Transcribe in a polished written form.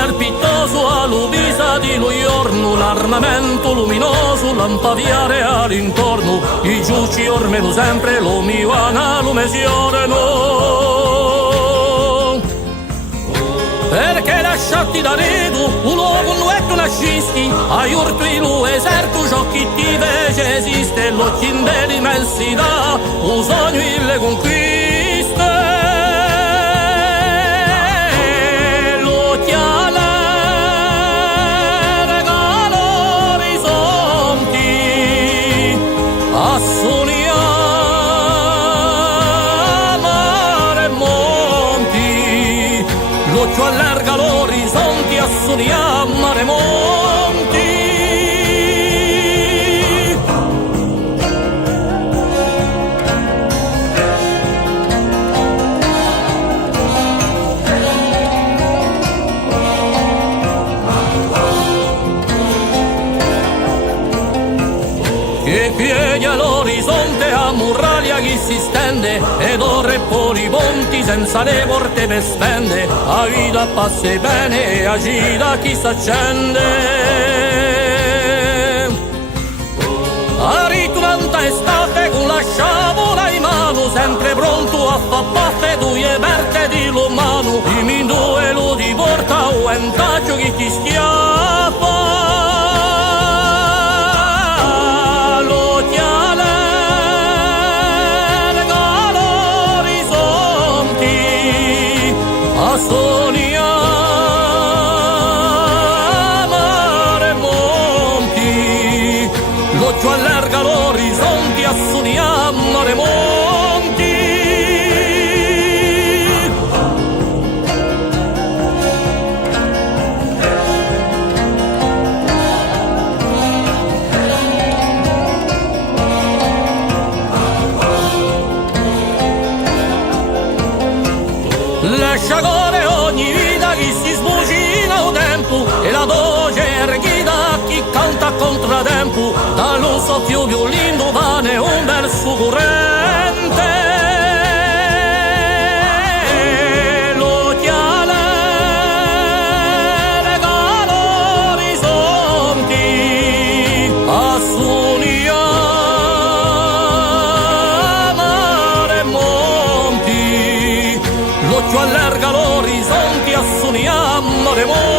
strepitoso a lubisa di lo giorno, l'armamento luminoso lampaviare all'intorno, i giuci ormeno sempre lo miuana lo mesiorano. Perché lasciati da redo, un luogo non è nascisti, ai urti lo eserto ciò che ti vece esiste, l'occhio in dell'immensità, un sogno e le conquiste. L'occhio allarga l'orizzonti, assoniamo mare monti. Che piedi all'orizzonte a muraglia che si stende, ed ore polibonti senza le porte per spende, a vita passi bene e agita chi s'accende. A ritornanta estate con la sciabola in mano, sempre pronto a fa baffe due verte di l'umano, i mindo e lo di porta o un taglio che ti schiaffa. L'occhio allarga l'orizzonti, assoniamo mare monti. Lascia correre ogni vita che si sbucina o tempo, e la voce erghita chi canta a contratempo, dallo soffio violino vane un verso corrente. L'occhiale regala orizzonti, assoniamo mare monti. L'occhio allarga l'orizzonti, assoniamo mare monti.